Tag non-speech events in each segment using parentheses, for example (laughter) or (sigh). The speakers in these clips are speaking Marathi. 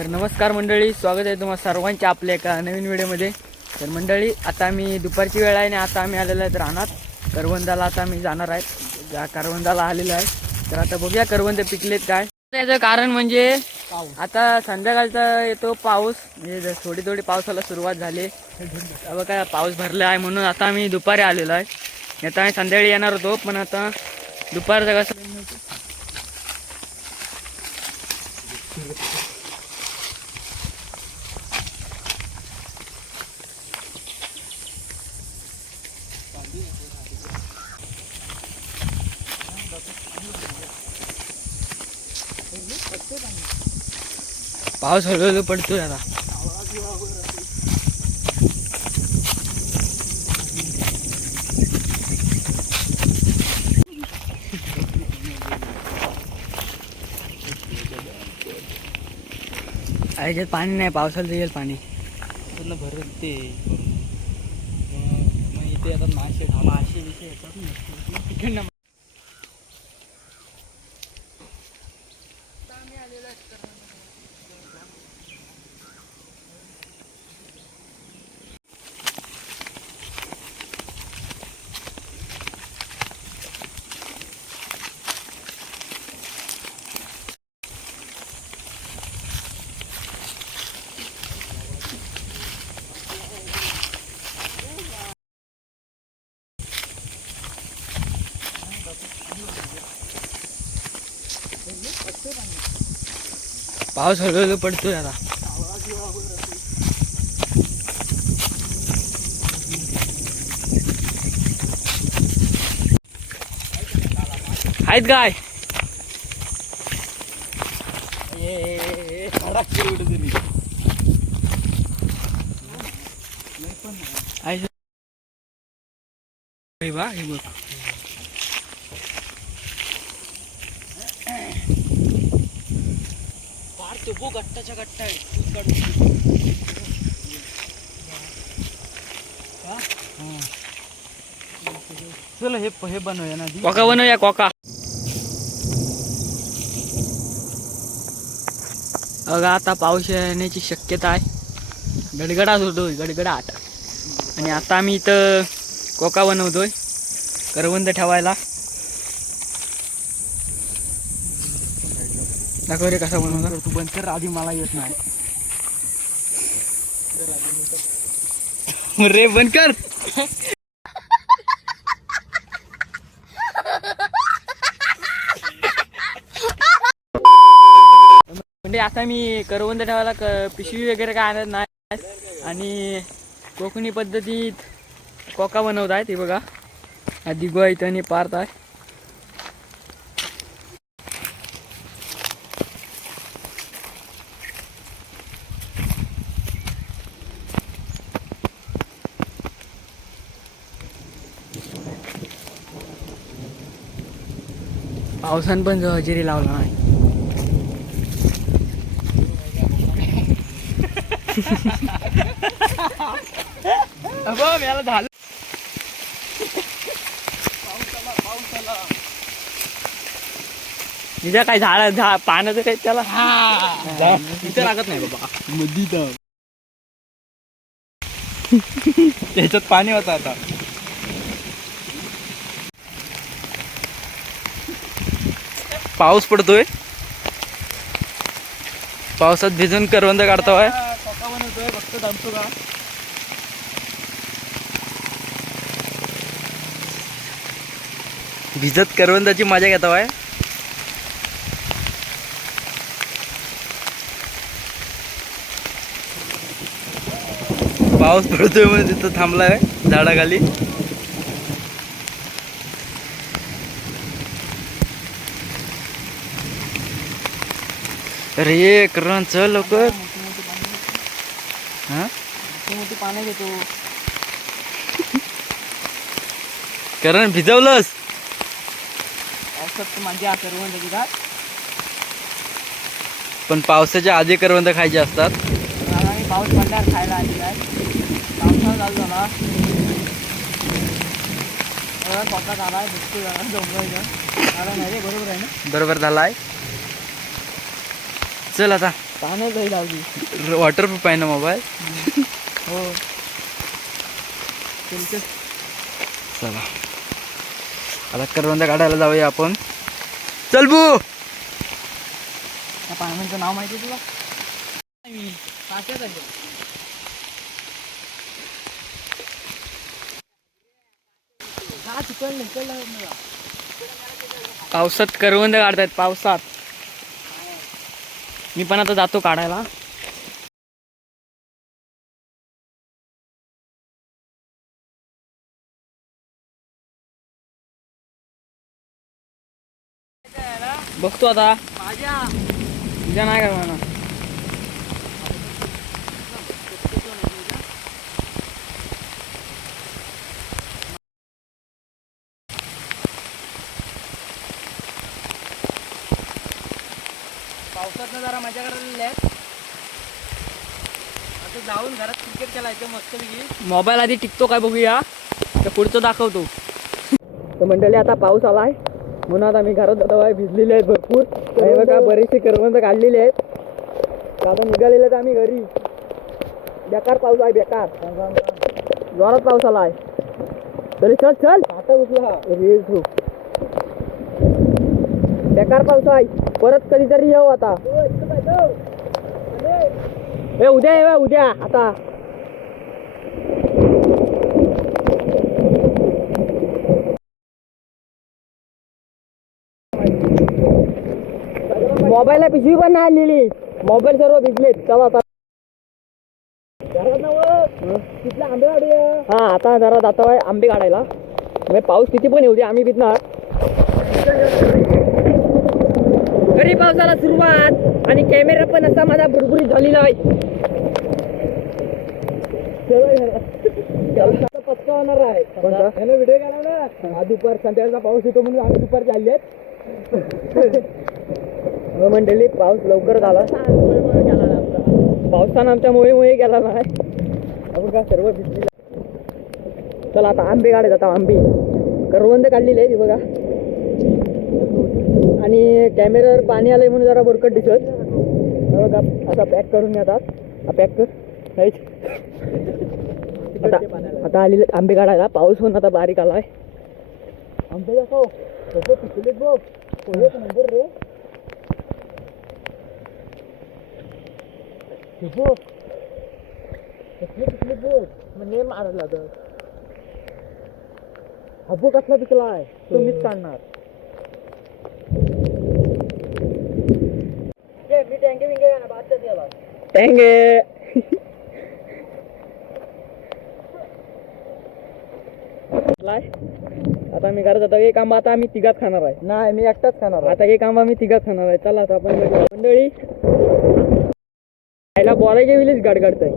तर नमस्कार मंडळी स्वागत आहे तुम्हाला सर्वांच्या आपल्या एका नवीन व्हिडिओमध्ये. तर मंडळी आता आम्ही दुपारची वेळ आहे आणि आता आम्ही आलेलो आहेत रानात. करवंदाला आता आम्ही जाणार आहेत ज्या करवंदाला आलेलो आहे. तर आता बघूया करवंद पिकलेत काय. त्याचं कारण म्हणजे आता संध्याकाळचा येतो पाऊस. म्हणजे जर थोडी थोडी पावसाला सुरुवात झाली. आता बघा पाऊस भरला आहे म्हणून आता आम्ही दुपारी आलेलो आहे. आता आम्ही संध्याकाळी येणार होतो पण आता दुपारचं कसं पाऊस हळूहळू पडतोय आता. याच्यात पाणी नाही पावसाला येईल पाणी. पूर्ण भरत ते मग इथे आता मासे मासे विषय येतात ना. तिकडनं पाऊस हळूहळू पडतोय आता आहेत काय बा हे बघ फार तो गट्टाच्या गट्टा आहे. चल हे हे बनवूया ना कोका बनवूया कोका बघा आता पाऊस येण्याची शक्यता आहे. गडगडाट होतोय गडगडाट आणि आता आम्ही इथं कोका बनवतोय करवंद ठेवायला. दाखव रे कसा बनवता तू बंद कर आधी मला येत नाही. (laughs) रे बंद कर. म्हणजे आता मी करवंद ठेवायला क पिशवी वगैरे काय आणत नाही. आणि कोकणी पद्धतीत कोका बनवत आहेत हे बघा. हा दिगो आहे इथं आणि पार्थ आहे. पावसान पण जो हजेरी लावला नाही. अबं, याला झालं. तिच्या काय झाड झा पाण्याचं काही त्याला? इथे लागत नाही बाबा. मधी त्याच्यात पाणी होतं आता. पाऊस पडतोय. पावसात भिजून करवंद काढतोय कोका बनवतोय फक्त दमतो का? भिजत करवंदाची मजा घेतोय पाऊस पडतोय म्हणून तिथं थांबलाय झाडाखाली. अरे करण चल लवकर. हा? मोठी मोठी पानं घेतो करण भिजवलंस? पावसात माझी करवंद का पण पावसाच्या आधी करवंद खायचे असतात. आता पाऊस पडल्यावर खायला आलेला आहे पावसाळा चालू झाला एवढा कोका झाला आहे दिसतो झाला डोंगराच्या झाला नाही रे बरोबर आहे ना बरोबर झाला आहे चल आता. पाण्यात जाईल लावली. वॉटरप्रूफ आहे ना मोबाईल हो. चल आता करवंद काढायला जाऊया आपण. चल बू! त्या पाण्याचं नाव माहिती तुला? पावसात करवंद काढतायत पावसात. मी पण आता जातो काढायला. बघतो आता. तुझ्या नाही का पावसातनं जरा मजा करायला आहेत आता जाऊन घरात क्रिकेट खेळायचं मस्त मोबाईल आधी टिकतो काय बघूया. तर पुढचं दाखवतो. तर मंडळी आता पाऊस आलाय म्हणून आता मी घरात जातो आहे भिजलेले आहेत भरपूर. हे बघा बरेचसे करवंद काढलेले आहेत. आता निघालेले आहेत आम्ही घरी. बेकार पाऊस आहे बेकार. जोरात पाऊस आला आहे. तरी चल चल. आता उचला रील्स हो बेकार पाऊस आहे. परत कधीतरी येऊ आता. ए उद्या ये उद्या. आता. मोबाईलला पिशवी पण नाही आणलेली. मोबाईल सर्व भिजलेत. चला आता. हा आता जरा जातो आहे आंबे काढायला. म्हणजे पाऊस किती पण येऊ दे आम्ही भिजणार घरी पावसाला सुरुवात आणि कॅमेरा पण असा माझा बुरबुरीत झालेला आहे. पत्ता होणार आहे. व्हिडिओ केला ना हा दुपार संध्याकाळचा पाऊस येतो म्हणून आम्ही दुपार चालले मंडळी पाऊस लवकर झाला. पावसानं आमच्या मोही मोही गेला नाही. आपण का सर्व भिजली चला आता आंबे काढायचे आता आंबे. करवंद काढलेली आहे ती बघा. आणि कॅमेऱ्यावर पाणी आलंय म्हणून जरा बरकट दिसत. बघा असा पॅक करून घेतात पॅक कर. नाहीच आता आता आलेले आंबे काढायला. पाऊस पण आता बारीक आलाय. आंबे दाखव. कसं बघ. एक नंबर रे. बघ. कसले पिकले बघ. म्हणजे तर हा बघ कसला पिकलाय. तो मीच काढणार. टँगे आता मी घरात जातो एक आंबा आता आम्ही तिघात खाणार आहे नाही मी एकटाच खाणार आता एक आंबा मी तिघात खाणार आहे चला आता आपण. मंडळी खायला बोलायचे वेळीच गाड काढताय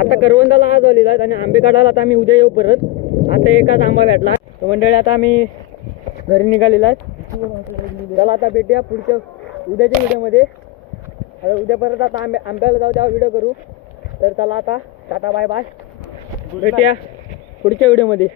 आता करवंदाला आज आलेला आहेत आणि आंबे काढायला आता आम्ही उद्या येऊ परत आता एकाच आंबा भेटला मंडळी आता आम्ही घरी निघालेला आहे चला आता भेटूया पुढच्या उद्याच्या व्हिडिओमध्ये. आता उद्या परत आता आंबे आंब्याला जाऊ तेव्हा व्हिडिओ करू. तर चला आता टाटा बाय बाय. भेटूया पुढच्या व्हिडिओमध्ये.